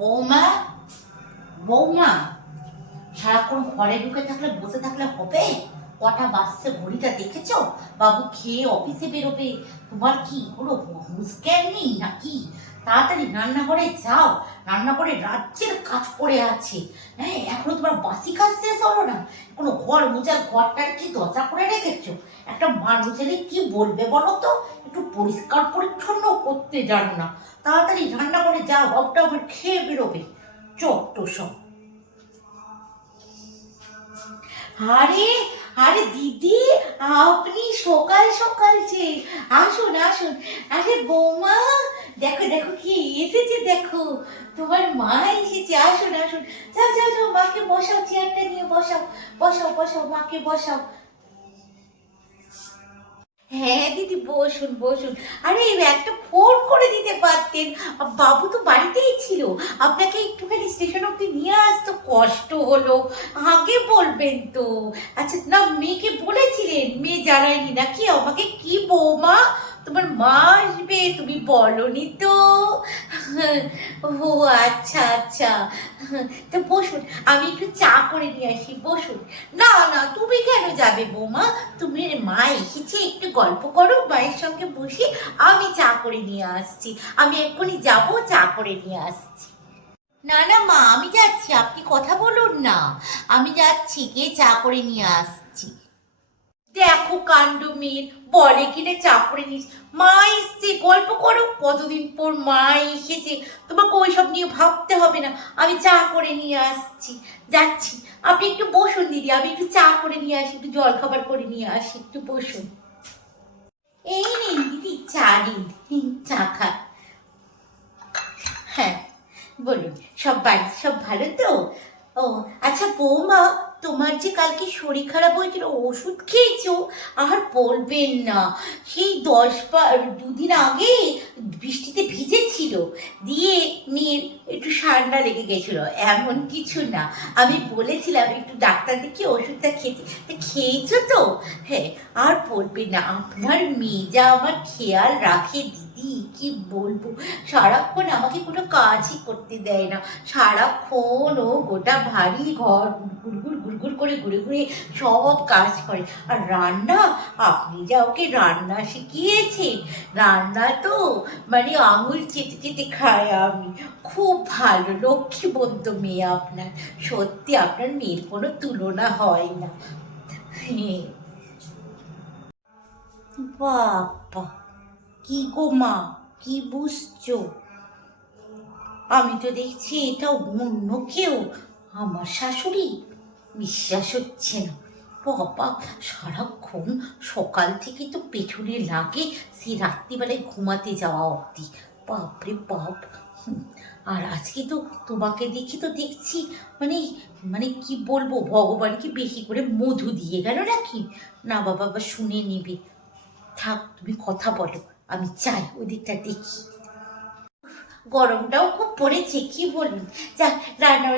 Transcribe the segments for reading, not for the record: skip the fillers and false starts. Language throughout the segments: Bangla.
বৌমা, বৌমা, সারাক্ষণ ঘরে ঢুকে থাকলে বসে থাকলে হবে? কটা বাজছে ঘড়িটা দেখেছো? বাবু খেয়ে অফিসে বেরোবে, তোমার কি কোনো হুঁশ জ্ঞান নেই নাকি? তাড়াতাড়ি রান্নাঘরে যাও, রান্নাঘরে রাজ্যের কাজ পড়ে আছে। হ্যাঁ, এখনো তোমার বাসি কাজ শেষ হলো না? কোনো ঘর মোছার ঘরটার কি দশা করে রেখেছো? একটা মানুষ এলে কি বলবে বলো তো? একটু পরিষ্কার পরিচ্ছন্ন করতে জানো না। তাড়াতাড়ি রান্নাঘরে যাও, বাবুটা আমার খেয়ে বেরোবে। চট্ট সব। আরে আরে দিদি, আপনি সকাল সকাল যে আসুন আসুন। আরে বৌমা, দেখো দেখো কি এসেছে, দেখো তোমার মা এসেছে। আসুন আসুন, যাও যাও যাও, মাকে বসাও, চেয়ারটা নিয়ে বসাও, বসাও বসাও, মাকে বসাও। হ্যাঁ দিদি, বসুন বসুন। আরে একটা ফোন করে দিতে পারতেন, বাবু তো বাড়িতেই ছিল। আপনাকে একটুখানি স্টেশন অব্দি নিয়ে আসতে কষ্ট হলো, আগে বলবেন তো। আচ্ছা না, মেয়েকে বলেছিলেন? মেয়ে জানায়নি নাকি আমাকে? কি বৌমা, তোমার মা আসবে তুমি বলনি তো? ও আচ্ছা আচ্ছা, তো বসুন, আমি একটু চা করে নিয়ে আসি, বসুন। না না, তুমি কেন যাবে বৌমা? তুমি, মা এসেছে, একটু গল্প করো মায়ের সঙ্গে বসে, আমি চা করে নিয়ে আসছি। আমি এক্ষুনি যাব, চা করে নিয়ে আসছি। না না মা, আমি যাচ্ছি, আপনি কথা বলুন না। আমি যাচ্ছি, গিয়ে চা করে নিয়ে আসছি। দেখো কাণ্ড মেয়ের, বলে কিনে চা করে নিস। মা এসছে, গল্প করো, কতদিন পর মা এসেছে, তোমাকে ওইসব নিয়ে ভাবতে হবে না। আমি চা করে নিয়ে আসছি, যাচ্ছি। আপনি একটু বসুন দিদি, আমি একটু চা করে নিয়ে আসি, একটু জল খাবার করে নিয়ে আসি, একটু বসুন। এই নিন দিদি, চা নিন, চা খান। হ্যাঁ, বলুন। সব বাড়ি সব ভালো তো? ও আচ্ছা বৌমা, তোমার যে কালকে শরীর খারাপ হয়েছিল, ওষুধ খেয়েছো? আর বলবেন না, সেই 2 দিন আগে বৃষ্টিতে ভিজেছিল, দিয়ে মেয়ের একটু ঠান্ডা লেগে গেছিল। এমন কিছু না, আমি বলেছিলাম একটু ডাক্তার দেখিয়ে ওষুধটা খেতে, তা খেয়েছো তো? হ্যাঁ, আর বলবেন না, আপনার মেয়ে যা আমার খেয়াল রাখে দিদি, কি বলবো। সারাক্ষণ আমাকে কোনো কাজই করতে দেয় না, সারাক্ষণ ও গোটা ভারী ঘর গুড়গুড় গুড়গুড় করে ঘুরে ঘুরে সব কাজ করে। আর রান্না, আপনি যা ওকে রান্না শিখিয়েছেন, রান্না তো মানে আঙুল চেটে চেটে খায় আমি। খুব ভালো, লক্ষ্মীবন্ত মেয়ে আপনার। সত্যি আপনার মেয়ের কোনো তুলনা হয় না। হ্যাঁ। বাবা, কি গো মা, কি বুঝছো? আমি তো দেখছি এটা অন্য কেউ, আমার শাশুড়ি। বিশ্বাস হচ্ছে না। বাবা, সারাক্ষণ সকাল থেকে তো পেছনে লাগে, সে রাত্রিবেলায় ঘুমাতে যাওয়া অবধি। বাপরে বাপ। আর আজকে তো তোমাকে দেখি তো দেখছি, মানে মানে কি বলবো, ভগবান কি বেশি করে মধু দিয়ে গেল নাকি? না বাবা, আবার শুনে নেবে। থাক, তুমি কথা বলো, আমি চাই ওই দিকটা দেখি। গরমটাও খুব পড়েছে, কি বলুন। যাক, রান্না,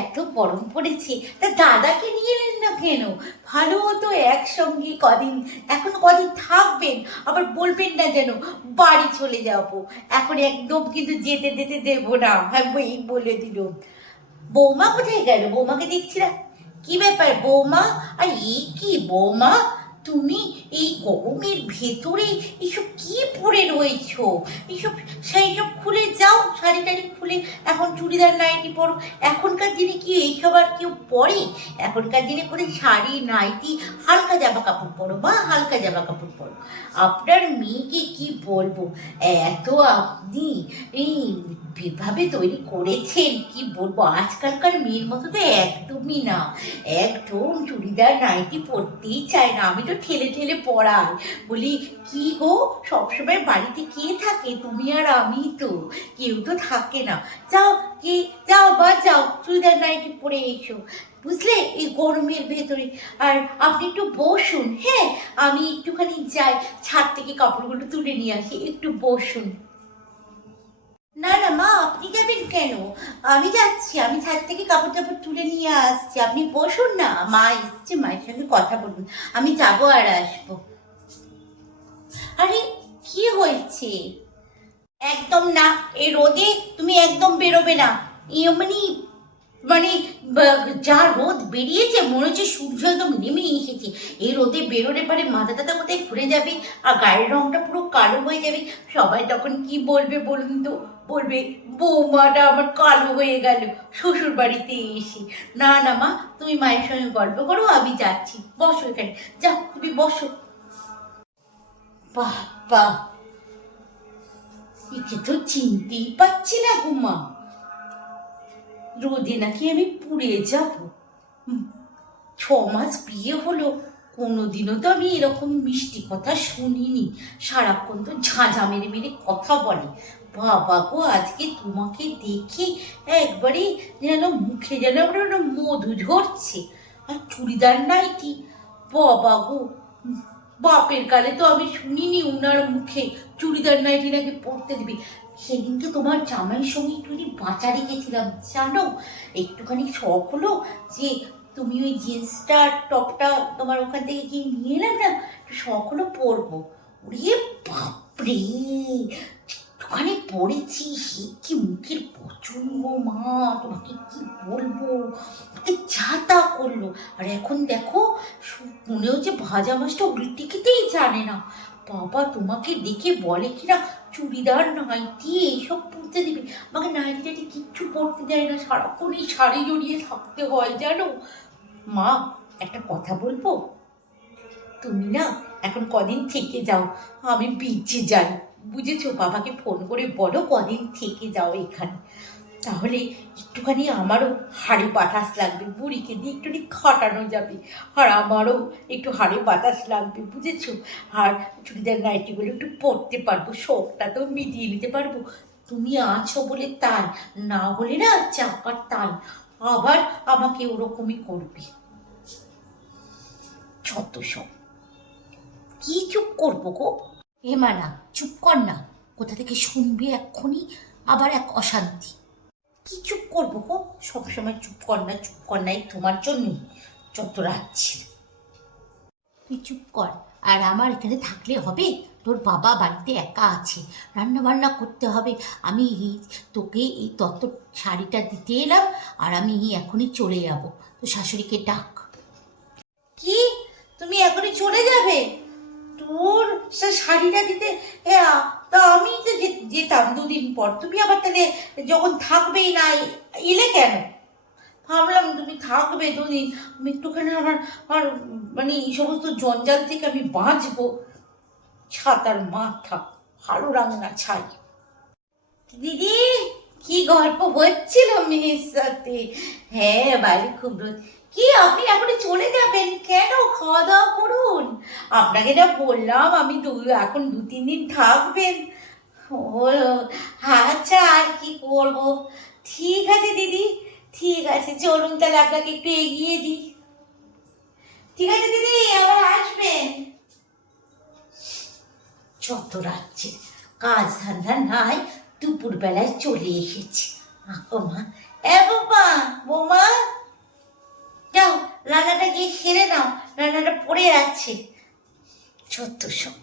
এত গরম পড়েছে, তা দাদাকে নিয়ে এলেন না কেন? ভালো হতো একসঙ্গে কদিন, এখন কদিন থাকবেন, আবার বলবেন না যেন বাড়ি চলে যাব। এখন একদম কিন্তু যেতে যেতে দেবো না, হ্যাঁ এই বলে দিল। বৌমা কোথায় গেল? বৌমাকে দেখছি না। কি ব্যাপার বৌমা? আর এই কি বৌমা, তুমি এই গরমের ভেতরে এসব কি পরে রয়েছো? এসব, সেই সব খুলে যাও, শাড়ি টাড়ি খুলে এখন চুড়িদার নাইটি পরো। এখনকার দিনে কি এইসব আর কেউ পরে? এখনকার দিনে করে শাড়ি নাইটি, হালকা জামা কাপড় পরো বা হালকা জামা কাপড় পরো। আপনার মেয়েকে কি বলবো, এত আপনি এই যেভাবে তৈরি করেছেন, কি বলবো, আজকালকার মেয়ের মতো তো একদমই না। একদম চুড়িদার নাইটি পরতেই চায় না। আমি তো ঠেলে ঠেলে পরাই, বলি কি গো, সবসময় বাড়িতে কে থাকে? তুমি আর আমি তো, কেউ তো থাকে না। যাও, কে, যাও বা যাও, চুড়িদার নাইটি পরে এসো, বুঝলে, এই গরমের ভেতরে। আর আপনি একটু বসুন, হ্যাঁ, আমি একটুখানি যাই, ছাদ থেকে কাপড়গুলো তুলে নিয়ে আসি, একটু বসুন। না না মা, আপনি যাবেন কেন? আমি যাচ্ছি, আমি ছাদ থেকে কাপড় টাপড় তুলে নিয়ে আসছি, আপনি বসুন না, মা এসছে, মায়ের সঙ্গে কথা বলুন। আমি যাবো আর আসবো। আরে, কি হয়েছে? একদম না, এই রোদে তুমি একদম বেরোবে না। এমনি মানে যা রোদ বেরিয়েছে মনে হচ্ছে সূর্য একদম নেমে এসেছে। এই রোদে বেরোলে পারে মাথা টাথা কোথায় ঘুরে যাবে, আর গায়ের রংটা পুরো কালো হয়ে যাবে। সবাই তখন কি বলবে বলুন তো? বলবে বৌমাটা আমার কালো হয়ে গেল শ্বশুর বাড়িতে এসে। না না মা, তুমি মায়ের সঙ্গে গল্প করো, আমি যাচ্ছি। বসো এখানে, যাও তুমি বসো। বাহ বাহ, একে তো চিনতেই পাচ্ছি না গো মা। রোদে নাকি আমি পুড়ে যাব। হুম, 6 মাস বিয়ে হলো, কোনোদিনও তো আমি এরকম মিষ্টি কথা শুনিনি। সারাক্ষণ তো ঝাঁঝা মেরে মেরে কথা বলে। বাবা গো, আজকে তোমাকে দেখে একবারে যেন মুখে যেন একটা মধু ঝরছে। আর চুড়িদার নাইটি, বাবা গো, বাপের কালে তো আমি শুনিনি উনার মুখে চুড়িদার নাইটি নাকি পরতে দিবি। সেদিনকে তোমার জামাইয়ের সঙ্গে একটুখানি বাঁচা রেখেছিলাম জানো। একটুখানি শখ হলো যে তুমি ওই জিন্সটা টপটা তোমার ওখান থেকে গিয়ে নিয়ে এলাম না, শখ হলো পরবো। ওরে বাপরে, একটুখানি পরেছি, সে কি মুখের পছন্দ মা, তোমাকে কি বলবো, যা তা করলো। আর এখন দেখো, মনে হচ্ছে ভাজা মাছটা উল্টে খেতেই জানে না। বাবা তোমাকে দেখে বলে কিনা চুড়িদার নাইটি এইসব পরতে দিবি, আমাকে নাইটি টাইটি কিচ্ছু পরতে দেয় না, সারাক্ষণ এই শাড়ি জড়িয়ে থাকতে হয় জানো। মা, একটা কথা বলবো? তুমি না এখন কদিন থেকে যাও, আমি বিচে যাই, বুঝেছো? বাবাকে ফোন করে বলো কদিন থেকে যাও এখানে, তাহলে একটুখানি আমারও হাড়ে বাতাস লাগবে, বুড়িকে দিয়ে একটুখানি খাটানো যাবে, আর আমারও একটু হাড়ে বাতাস লাগবে, বুঝেছো? আর চুড়িদার নাইটিগুলো একটু পরতে পারবো, শখটা তো মিটিয়ে নিতে পারবো। তুমি আছো বলে তাই, না হলে না চাপার তাই আবার আমাকে ওরকমই করবে। যত সব, কি চুপ করবো গো? মানা, চুপ কর না, কোথা থেকে শুনবি এক্ষুনি আবার এক অশান্তি। কি চুপ করবো গো? সবসময় চুপ কর না চুপ কর না, এই তোমার জন্যই যত রাখছি। তুই চুপ কর, আর আমার এখানে থাকলে হবে? তোর বাবা বাড়িতে একা আছে, রান্না বান্না করতে হবে। আমি তোকে এই তত্ত্ব শাড়িটা দিতে এলাম, আর আমি এখনই চলে যাব। তো শাশুড়িকে ডাক। কি, তুমি এখনই চলে যাবে? তোর সে শাড়িটা দিতে তা আমি তো যেতাম 2 দিন পর, তুমি আবার তাহলে যখন থাকবেই না এলে কেন? ভাবলাম তুমি থাকবে 2 দিন, আমি একটুখানি আমার আমার মানে এই সমস্ত জঞ্জাল থেকে আমি বাঁচবো। ছাতার মাথা, ভালো রান্না ছাই। দিদি, কি গল্প হচ্ছিল মেয়ের সাথে? হ্যাঁ, বাড়ি খুব রোদ। কি, আপনি এখনই চলে যাবেন কেন? খাওয়া দাওয়া করুন। আপনাকে না বললাম আমি এখন 2-3 দিন থাকবেন। ও আচ্ছা, আর কি করব। ঠিক আছে দিদি, ঠিক আছে, চলুন তাহলে আপনাকে একটু এগিয়ে দিই। ঠিক আছে দিদি, আবার আসবেন। যত রাজ্যে কাজ ধান্দা নাই, দুপুর বেলায় চলে এসেছি। ও মা, বৌমা, বৌমা, যাও রান্নাটা গিয়ে সেরে নাও, রান্নাটা পড়ে আছে। যত সব।